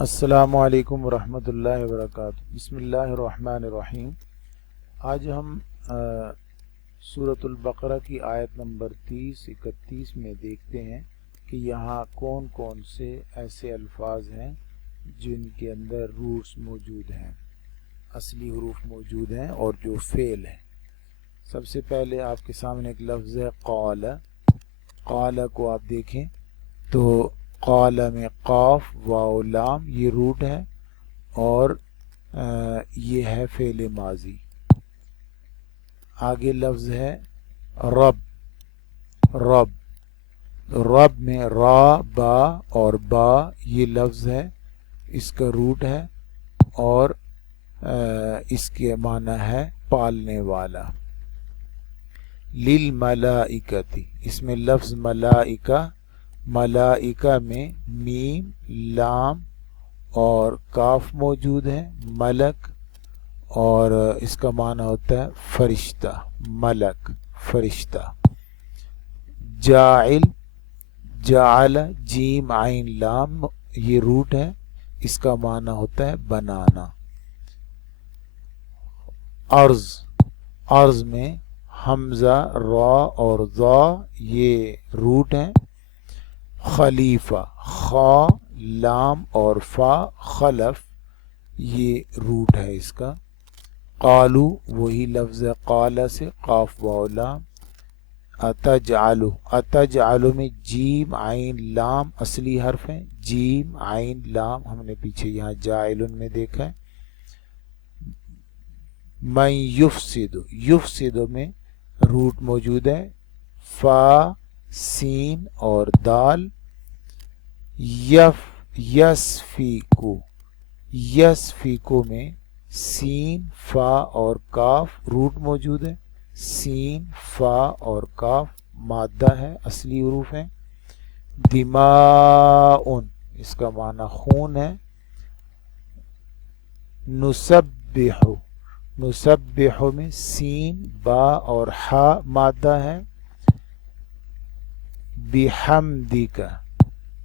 السلام علیکم ورحمۃ اللہ وبرکاتہ۔ بسم اللہ الرحمن الرحیم۔ آج ہم سورۃ البقرہ کی آیت نمبر 30-31 میں دیکھتے ہیں کہ یہاں کون کون سے ایسے الفاظ ہیں جن کے اندر روٹس موجود ہیں، اصلی حروف موجود ہیں اور جو فعل ہیں۔ سب سے پہلے آپ کے سامنے ایک لفظ ہے قال۔ قال کو آپ دیکھیں تو قال میں قاف واو لام یہ روٹ ہے اور یہ ہے فعل ماضی۔ آگے لفظ ہے رب۔ رب رب میں را با اور با یہ لفظ ہے، اس کا روٹ ہے اور اس کے معنی ہے پالنے والا۔ للملائکتی، اس میں لفظ ملائکہ، ملائکہ میں میم لام اور کاف موجود ہے، ملک، اور اس کا معنی ہوتا ہے فرشتہ، ملک فرشتہ۔ جاعل، جعل جیم عین لام یہ روٹ ہے، اس کا معنی ہوتا ہے بنانا۔ عرض، عرض میں حمزہ را اور ضا یہ روٹ ہیں۔ خلیفہ، خا لام اور فا خلف یہ روٹ ہے اس کا۔ قالو وہی لفظ قال سے قاف واو لام۔ اتجعل، اتجعل میں جیم عین لام اصلی حرف ہیں، جیم عین لام ہم نے پیچھے یہاں جاعل میں دیکھا ہے۔ من یفسد، یفسد میں روٹ موجود ہے، فا سین اور دال۔ یسفیکو، یسفیکو میں سین فا اور کاف روٹ موجود ہے، سین فا اور کاف مادہ ہے، اصلی حروف ہیں۔ دماء اس کا معنی خون ہے۔ نسبح، نسبح میں سین با اور ہا مادہ ہے۔ بحمدک،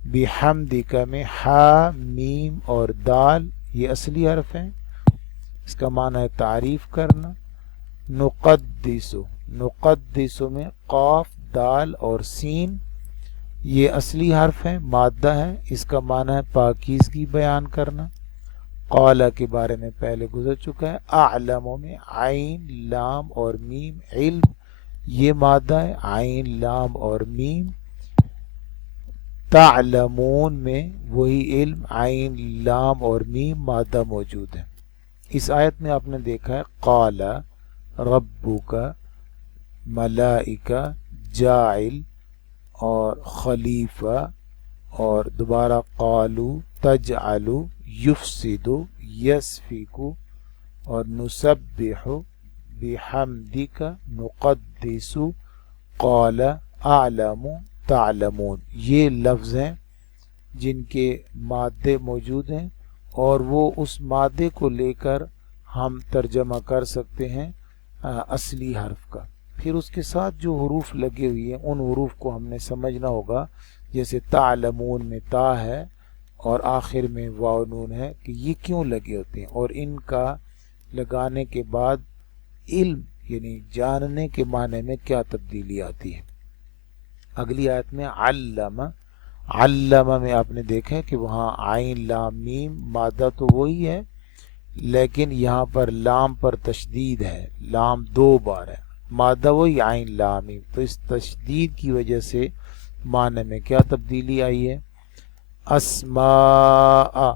بحمدک میں ہا میم اور دال یہ اصلی حرف ہیں، اس کا معنی ہے تعریف کرنا۔ نقدس، نقدس میں قاف دال اور سین یہ اصلی حرف ہیں، مادہ ہے، اس کا معنی ہے پاکیزگی بیان کرنا۔ قال کے بارے میں پہلے گزر چکا ہے۔ اعلم میں عین لام اور میم علم یہ مادہ ہے، عین لام اور میم۔ تعلمون میں وہی علم عین لام اور میم مادہ موجود ہے۔ اس آیت میں آپ نے دیکھا ہے قال ربک، ملائکہ، جاعل اور خلیفہ، اور دوبارہ قالو، تجعل، یفسد، یسفک اور نسبح، بحمدک، نقدس، قال اعلم، تعلمون یہ لفظ ہیں جن کے مادے موجود ہیں اور وہ اس مادے کو لے کر ہم ترجمہ کر سکتے ہیں اصلی حرف کا۔ پھر اس کے ساتھ جو حروف لگے ہوئے ہیں ان حروف کو ہم نے سمجھنا ہوگا، جیسے تعلمون میں تا ہے اور آخر میں واو نون ہے کہ یہ کیوں لگے ہوتے ہیں اور ان کا لگانے کے بعد علم یعنی جاننے کے معنی میں کیا تبدیلی آتی ہے۔ اگلی آیت میں علم، علم میں آپ نے دیکھا کہ وہاں عین لام میم مادہ تو وہی ہے لیکن یہاں پر لام پر تشدید ہے، لام دو بار ہے، مادہ وہی عین لام میم، تو اس تشدید کی وجہ سے معنی میں کیا تبدیلی آئی ہے۔ اسماء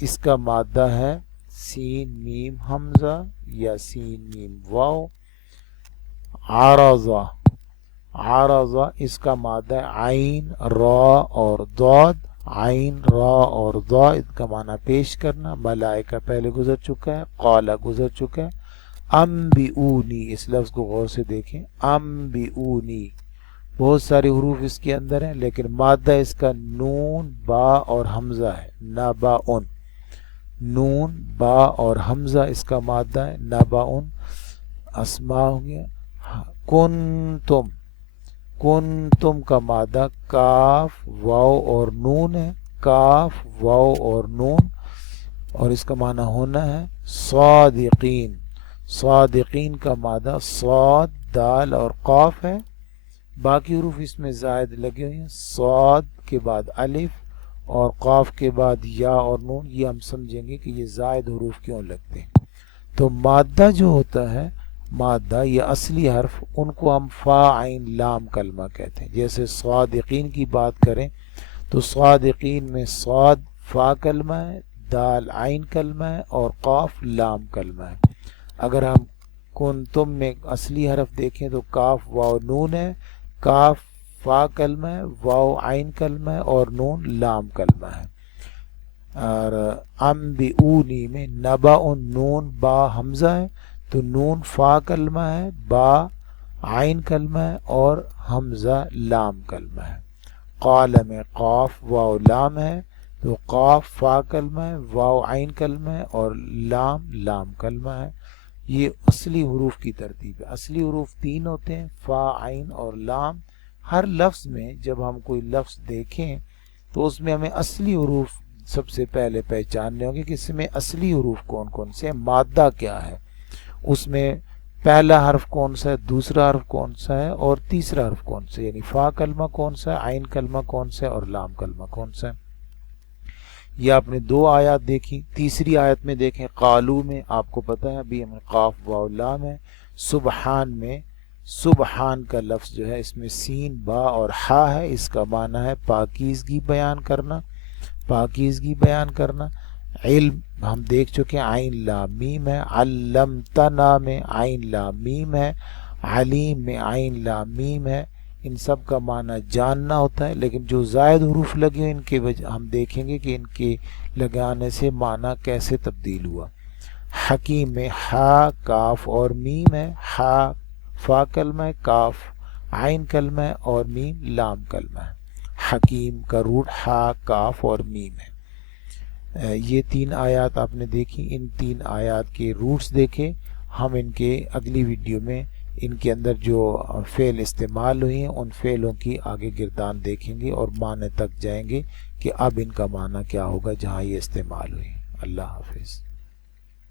اس کا مادہ ہے سین میم حمزہ یا سین میم واو۔ عرضہ، عرضہ اس کا مادہ عین را اور ضاد، عین را اور ضاد کا معنی پیش کرنا۔ ملائکہ پہلے گزر چکا ہے، قال گزر چکا ہے۔ انبئونی اس لفظ کو غور سے دیکھیں، انبئونی بہت سارے حروف اس کے اندر ہیں لیکن مادہ اس کا نون با اور حمزہ ہے، نباؤن، نون با اور حمزہ اس کا مادہ ہے، نباؤن۔ اسماء ہو گیا۔ کنتم، کنتم کا مادہ کاف واو اور نون ہے، کاف واو اور نون، اور اس کا معنی ہونا ہے صادقین۔ صادقین کا مادہ صاد، دال اور قاف ہے، باقی حروف اس میں زائد لگے ہوئے ہیں، صاد کے بعد الف اور قاف کے بعد یا اور نون، یہ ہم سمجھیں گے کہ یہ زائد حروف کیوں لگتے ہیں۔ تو مادہ جو ہوتا ہے، مادہ یا اصلی حرف، ان کو ہم فا عین لام کلمہ کہتے ہیں۔ جیسے صادقین کی بات کریں تو صادقین میں صاد فا کلمہ ہے، دال عین کلمہ ہے اور قاف لام کلمہ ہے۔ اگر ہم کنتم میں اصلی حرف دیکھیں تو کاف واو نون ہے، کاف فا کلمہ ہے، واو عین کلمہ ہے اور نون لام کلمہ ہے۔ اور انبئونی میں نبا نون با حمزہ ہے، تو نون فا کلمہ ہے، با عین کلمہ ہے اور حمزہ لام کلمہ ہے۔ قال میں قاف واو لام ہے، تو قاف فا کلمہ ہے، واو عین کلمہ ہے اور لام لام کلمہ ہے۔ یہ اصلی حروف کی ترتیب ہے۔ اصلی حروف تین ہوتے ہیں، فا عین اور لام۔ ہر لفظ میں جب ہم کوئی لفظ دیکھیں تو اس میں ہمیں اصلی حروف سب سے پہلے پہچاننے ہوں گے کہ اس میں اصلی حروف کون کون سے ہیں، مادہ کیا ہے، اس میں پہلا حرف کون سا ہے، دوسرا حرف کون سا ہے اور تیسرا حرف کون سا ہے، یعنی فا کلمہ کون سا ہے، عین کلمہ کون سا ہے اور لام کلمہ کون سا ہے۔ یہ آپ نے دو آیات دیکھی۔ تیسری آیت میں دیکھیں، قالو میں آپ کو پتہ ہے ابھی ہمیں قاف واو لام ہے۔ سبحان میں سبحان کا لفظ جو ہے اس میں سین با اور ہا ہے، اس کا معنی ہے پاکیزگی بیان کرنا، پاکیزگی بیان کرنا۔ علم ہم دیکھ چکے ہیں، عین لام میم ہے۔ علمتنا میں عین لام میم ہے، علیم میں عین لام میم ہے۔ ان سب کا معنی جاننا ہوتا ہے، لیکن جو زائد حروف لگے ہیں ان کے وجہ ہم دیکھیں گے کہ ان کے لگانے سے معنی کیسے تبدیل ہوا۔ حکیم میں ہا کاف اور میم ہے، ہا فا کلمہ ہے، کاف عین کلمہ ہے اور میم لام کلمہ ہے۔ حکیم کا روٹ ہا کاف اور میم ہے۔ یہ تین آیات آپ نے دیکھی، ان تین آیات کے روٹس دیکھے ہم۔ ان کے اگلی ویڈیو میں ان کے اندر جو فعل استعمال ہوئی ہیں ان فعلوں کی آگے گردان دیکھیں گے اور معنی تک جائیں گے کہ اب ان کا معنی کیا ہوگا جہاں یہ استعمال ہوئی۔ اللہ حافظ۔